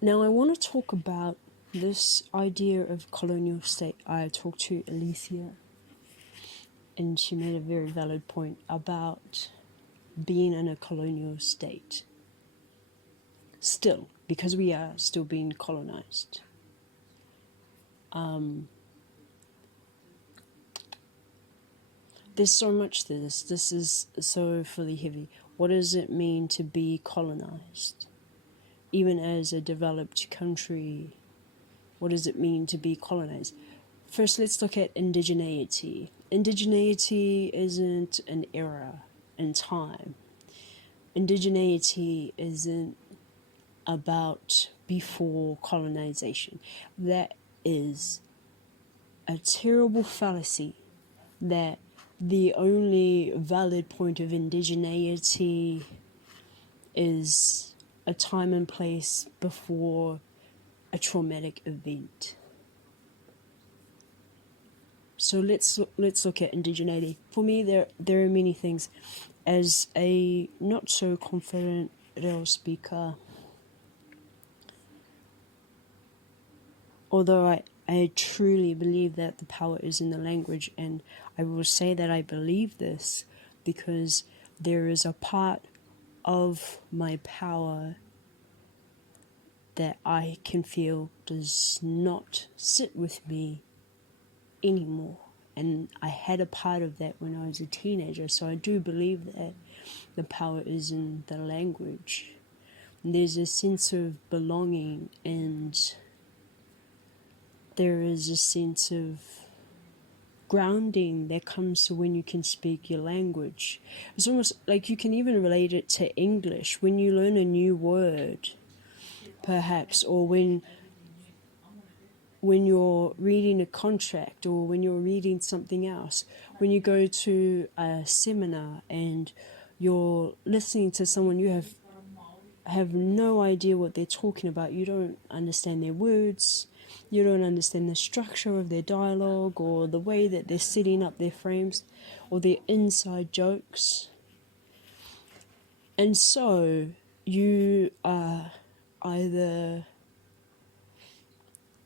Now I want to talk about this idea of colonial state. I talked to Alicia, and she made a very valid point about being in a colonial state. Still, because we are still being colonized. There's so much to this. This is so fully heavy. What does it mean to be colonized? Even as a developed country, what does it mean to be colonized? First, let's look at indigeneity. Indigeneity isn't an era in time. Indigeneity isn't about before colonization. That is a terrible fallacy that the only valid point of indigeneity is a time and place before a traumatic event. So let's look at indigeneity. For me, there are many things. As a not so confident Reo speaker, although I truly believe that the power is in the language, and I will say that I believe this because there is a part of my power that I can feel does not sit with me anymore. And I had a part of that when I was a teenager, so I do believe that the power is in the language. And there's a sense of belonging, and there is a sense of grounding that comes to when you can speak your language. It's almost like you can even relate it to English. When you learn a new word, perhaps, or when you're reading a contract, or when you're reading something else, when you go to a seminar and you're listening to someone, you have no idea what they're talking about. You don't understand their words, you don't understand the structure of their dialogue, or the way that they're setting up their frames, or their inside jokes. And so you are either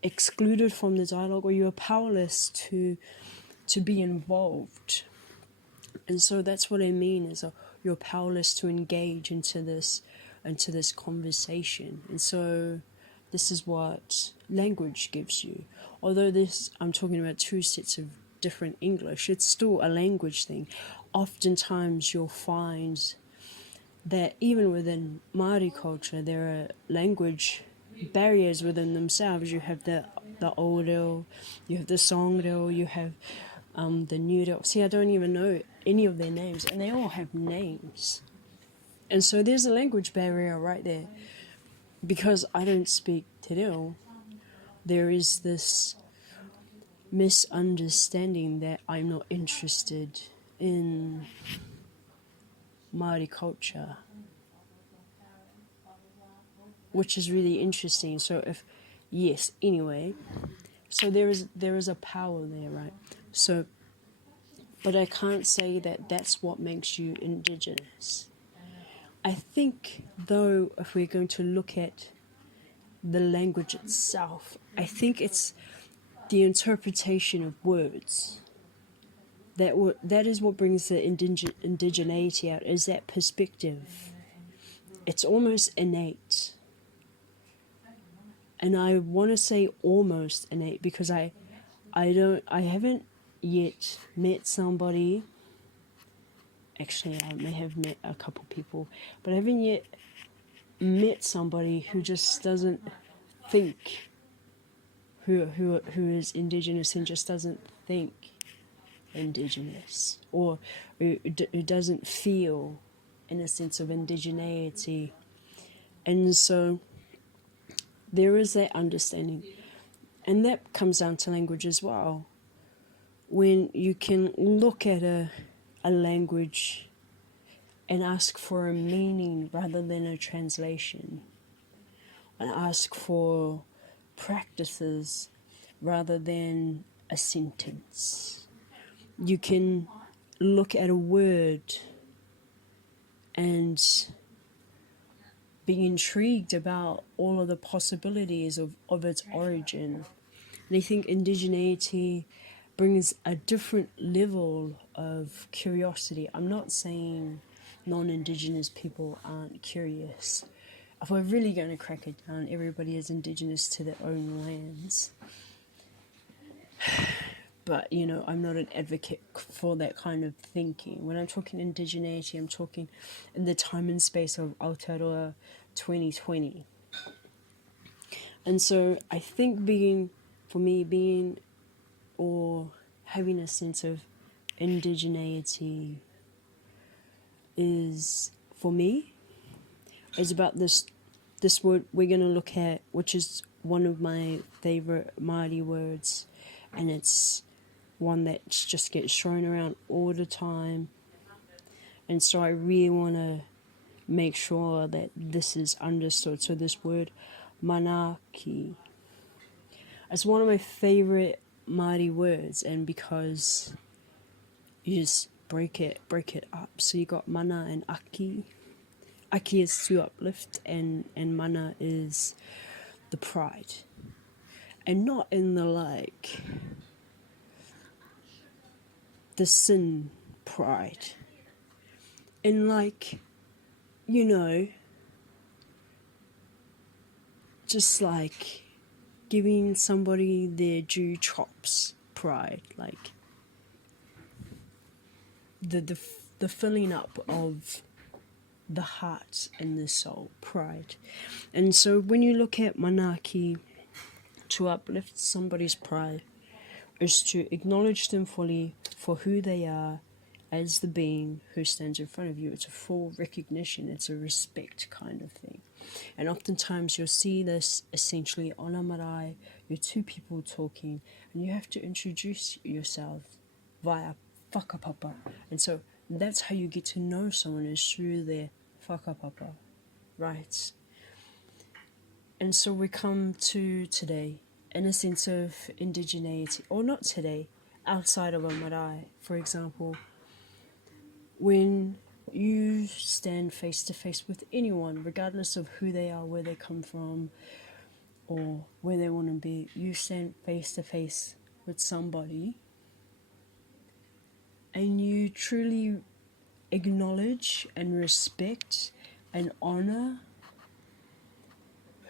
excluded from the dialogue, or you are powerless to be involved. And so that's what I mean is you're powerless to engage into this conversation. And so this is what language gives you. Although I'm talking about two sets of different English, it's still a language thing. Oftentimes you'll find that even within Māori culture, there are language barriers within themselves. You have the old reo, you have the song reo, you have the new reo. See, I don't even know any of their names, and they all have names. And so there's a language barrier right there. Because I don't speak te reo, there is this misunderstanding that I'm not interested in Māori culture, which is really interesting. So so there is a power there, right? So, but I can't say that that's what makes you Indigenous. I think, though, if we're going to look at the language itself, I think it's the interpretation of words. That is what brings the indigeneity out, is that perspective. It's almost innate. And I want to say almost innate because I haven't yet met somebody. Actually, I may have met a couple people, but I haven't yet met somebody who just doesn't think, who is Indigenous and just doesn't think Indigenous, or who doesn't feel in a sense of indigeneity. And so there is that understanding, and that comes down to language as well. When you can look at a language and ask for a meaning rather than a translation, and ask for practices rather than a sentence. You can look at a word and being intrigued about all of the possibilities of its origin. And I think indigeneity brings a different level of curiosity. I'm not saying non-indigenous people aren't curious. If we're really going to crack it down, everybody is indigenous to their own lands. But, you know, I'm not an advocate for that kind of thinking. When I'm talking indigeneity, I'm talking in the time and space of Aotearoa 2020. And so I think being or having a sense of indigeneity is, for me, is about this word we're going to look at, which is one of my favorite Māori words, and it's one that just gets thrown around all the time. And so I really want to make sure that this is understood. So this word, manaki, it's one of my favorite Māori words, and because you just break it up. So you got mana and aki. Aki is to uplift, and mana is the pride. And not in the like the sin pride. In like, you know, just like giving somebody their due chops pride, like the filling up of the heart and the soul pride. And so when you look at manaki, to uplift somebody's pride is to acknowledge them fully for who they are as the being who stands in front of you. It's a full recognition, it's a respect kind of thing. And oftentimes you'll see this essentially on a marae, you're two people talking, and you have to introduce yourself via whakapapa. And so that's how you get to know someone, is through their whakapapa, right? And so we come to today in a sense of indigeneity, or not today, outside of a marae. For example, when you stand face to face with anyone, regardless of who they are, where they come from, or where they want to be, you stand face to face with somebody and you truly acknowledge and respect and honor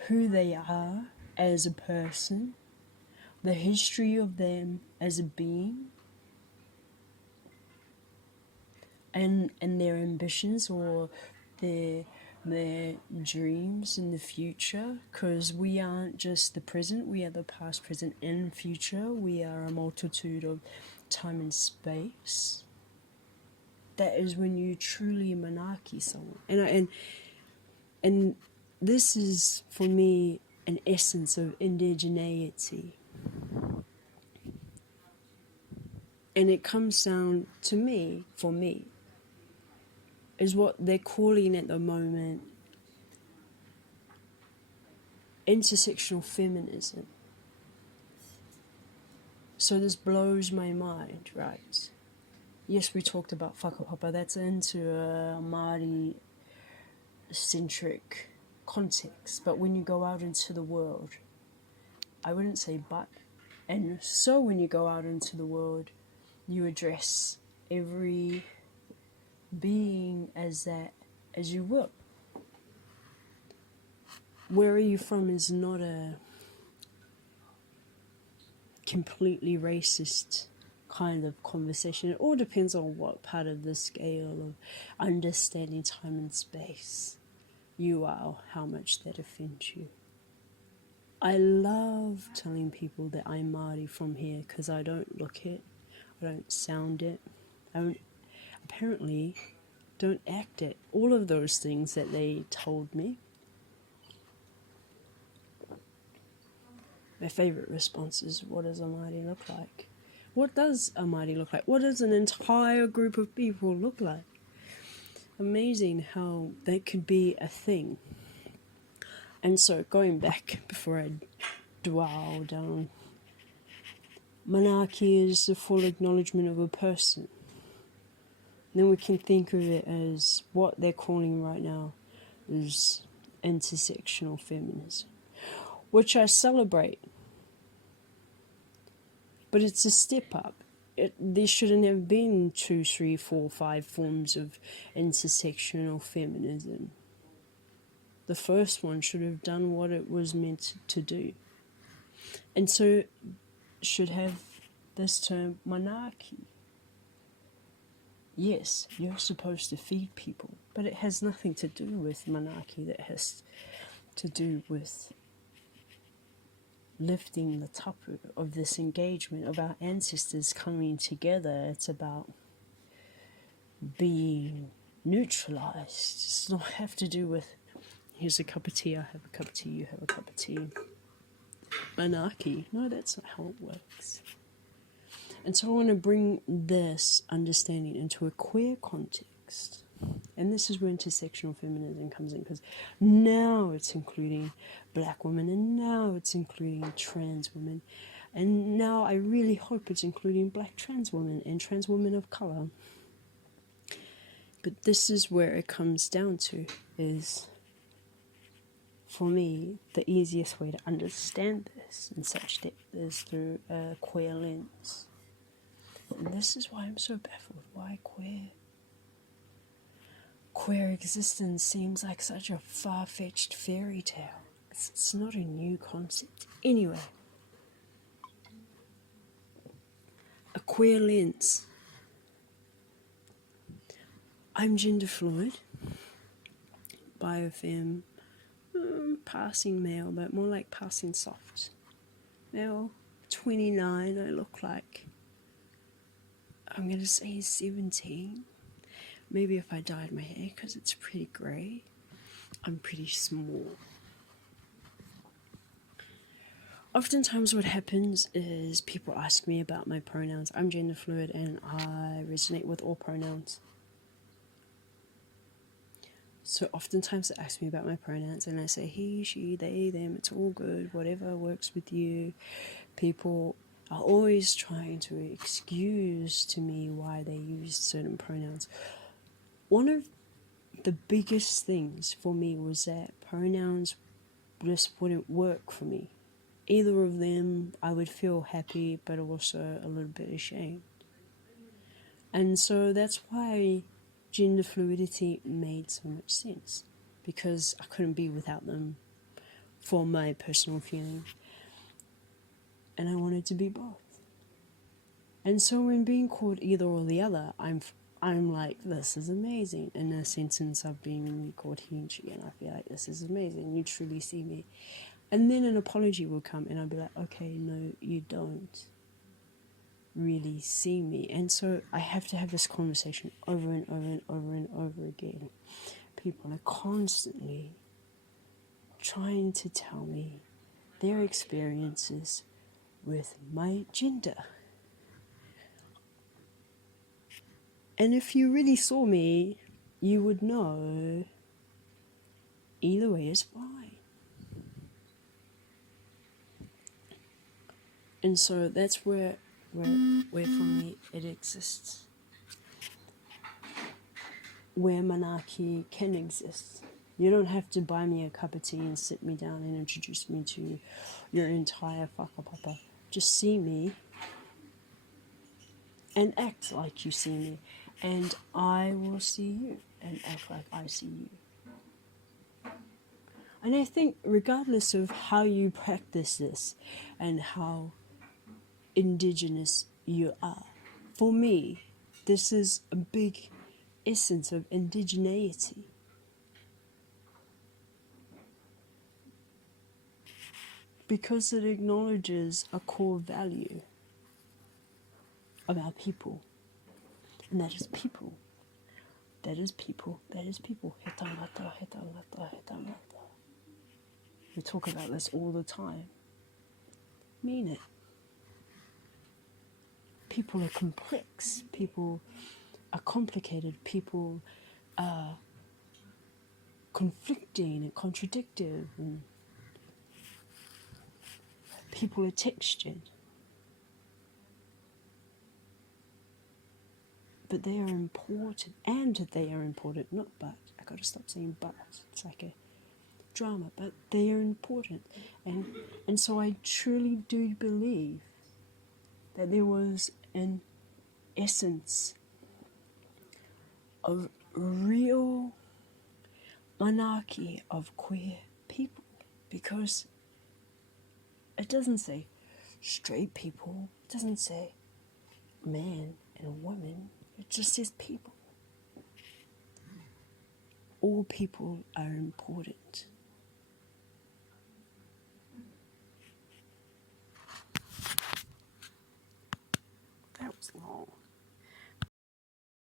who they are as a person, the history of them as a being, and their ambitions or their dreams in the future, because we aren't just the present, we are the past, present, and future. We are a multitude of time and space. That is when you truly manaki someone. And this is, for me, an essence of indigeneity. And it comes down to me, for me, is what they're calling at the moment intersectional feminism. So this blows my mind, right? Yes, we talked about whakapapa, that's into a Māori-centric context, but when you go out into the world, I wouldn't say but, and so when you go out into the world, you address every being as you will. Where are you from is not a completely racist kind of conversation. It all depends on what part of the scale of understanding time and space you are, how much that offends you. I love telling people that I'm Māori from here, because I don't look it, I don't sound it, apparently don't act it. All of those things that they told me. My favourite response is, what does a Māori look like? What does a Māori look like? What does an entire group of people look like? Amazing how that could be a thing. And so, going back before I dwell down, manaki is the full acknowledgement of a person. Then we can think of it as what they're calling right now is intersectional feminism, which I celebrate. But it's a step up. There shouldn't have been 2, 3, 4, 5 forms of intersectional feminism. The first one should have done what it was meant to do. And so should have this term monarchy. Yes, you're supposed to feed people, but it has nothing to do with monarchy. That has to do with lifting the tapu of this engagement of our ancestors coming together. It's about being neutralized. It does not have to do with, here's a cup of tea, I have a cup of tea, you have a cup of tea. Monarchy. No, that's not how it works. And so I want to bring this understanding into a queer context. And this is where intersectional feminism comes in, because now it's including black women, and now it's including trans women, and now I really hope it's including black trans women and trans women of colour. But this is where it comes down to, is, for me, the easiest way to understand this in such depth is through a queer lens. And this is why I'm so baffled. Why queer? Queer existence seems like such a far-fetched fairy tale. It's not a new concept. Anyway, a queer lens. I'm gender fluid, biofem, passing male, but more like passing soft. Male, 29, I look like, I'm going to say 17. Maybe if I dyed my hair, because it's pretty grey. I'm pretty small. Oftentimes what happens is people ask me about my pronouns. I'm gender fluid and I resonate with all pronouns. So oftentimes they ask me about my pronouns and I say he, she, they, them, it's all good, whatever works with you. People are always trying to excuse to me why they use certain pronouns. One of the biggest things for me was that pronouns just wouldn't work for me. Either of them, I would feel happy, but also a little bit ashamed. And so that's why gender fluidity made so much sense, because I couldn't be without them for my personal feeling. And I wanted to be both. And so when being called either or the other, I'm like, this is amazing. In a sentence, I've been called he and she, and I feel like this is amazing. You truly see me. And then an apology will come, and I'll be like, okay, no, you don't really see me. And so I have to have this conversation over and over and over and over again. People are constantly trying to tell me their experiences with my gender. And if you really saw me, you would know either way is fine. And so that's where for me it exists. Where monarchy can exist. You don't have to buy me a cup of tea and sit me down and introduce me to your entire whakapapa. Just see me and act like you see me. And I will see you and act like I see you. And I think regardless of how you practice this and how indigenous you are, for me, this is a big essence of indigeneity. Because it acknowledges a core value of our people. And that is people. That is people. That is people. He tangata, he tangata, he tangata. We talk about this all the time. Mean it. People are complex. People are complicated. People are conflicting and contradictive. And people are textured. But they are important. And they are important. Not but. I gotta stop saying but. It's like a drama, but they are important. And so I truly do believe that there was an essence of real monarchy of queer people, because it doesn't say straight people, it doesn't say man and woman, it just says people. All people are important.